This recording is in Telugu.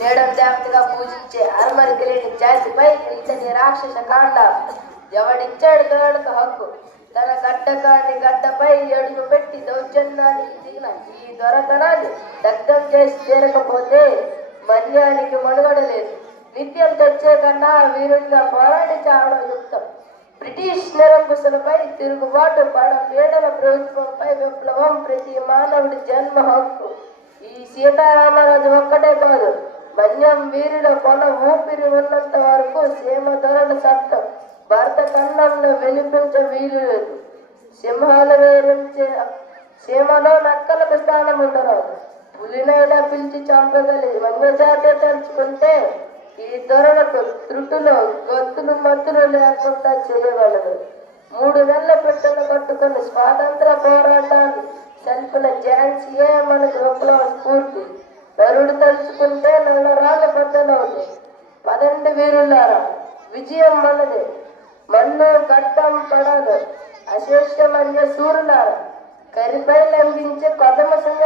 నేడం దేవతగా పూజించే అరమరికలేని జాతిపై ఇతని రాక్షస కాండ. ఎవడిచ్చాడు దొరలకు హక్కు? తన గడ్డకాని గడ్డపై అడుగు పెట్టి దౌర్జన్యానికి దిగిన ఈ దొరతనాన్ని దగ్ధం చేసి తీరకపోతే మన్యానికి మనుగడ లేదు. నిత్యం తెచ్చే కన్నా వీరుడిగా పోరాడి చావడం యుక్తం. బ్రిటిష్ నిరంకుశులపై తిరుగుబాటు, పీడన ప్రభుత్వంపై విప్లవం ప్రతి మానవుడి జన్మ హక్కు. ఈ సీతారామరాజు ఒక్కటే కాదు, మన్యం వీరుల కొన ఊపిరి ఉన్నంత వరకు సీమ ధరల సత్తం భారత ఖండంలో వెలిపించ వీలు లేదు. సింహాలు వేరించే సీమలో నక్కలకు స్థానం ఉండరాదు. పులినైనా పిలిచి చంపగలి వన్యజాతి తలుచుకుంటే ఈ ధరలకు త్రుటులో గొత్తులు మత్తులు లేకుండా చేయగలదు. 3 నెలల పెట్టెలు కట్టుకుని స్వాతంత్ర పోరాటాన్ని సెల్ఫిన ఝాన్సీయే మనకు విప్లవ స్ఫూర్తి. నరుడు తలుచుకుంటే నల్లరాళ్ళు బద్దలవుతాయి. పదండి వీరులారా, విజయం మనదే. మన్ను గడ్డం పడదు అశేషమన్య సూరులారా, కరిపై లంఘించే కొదమ సింగ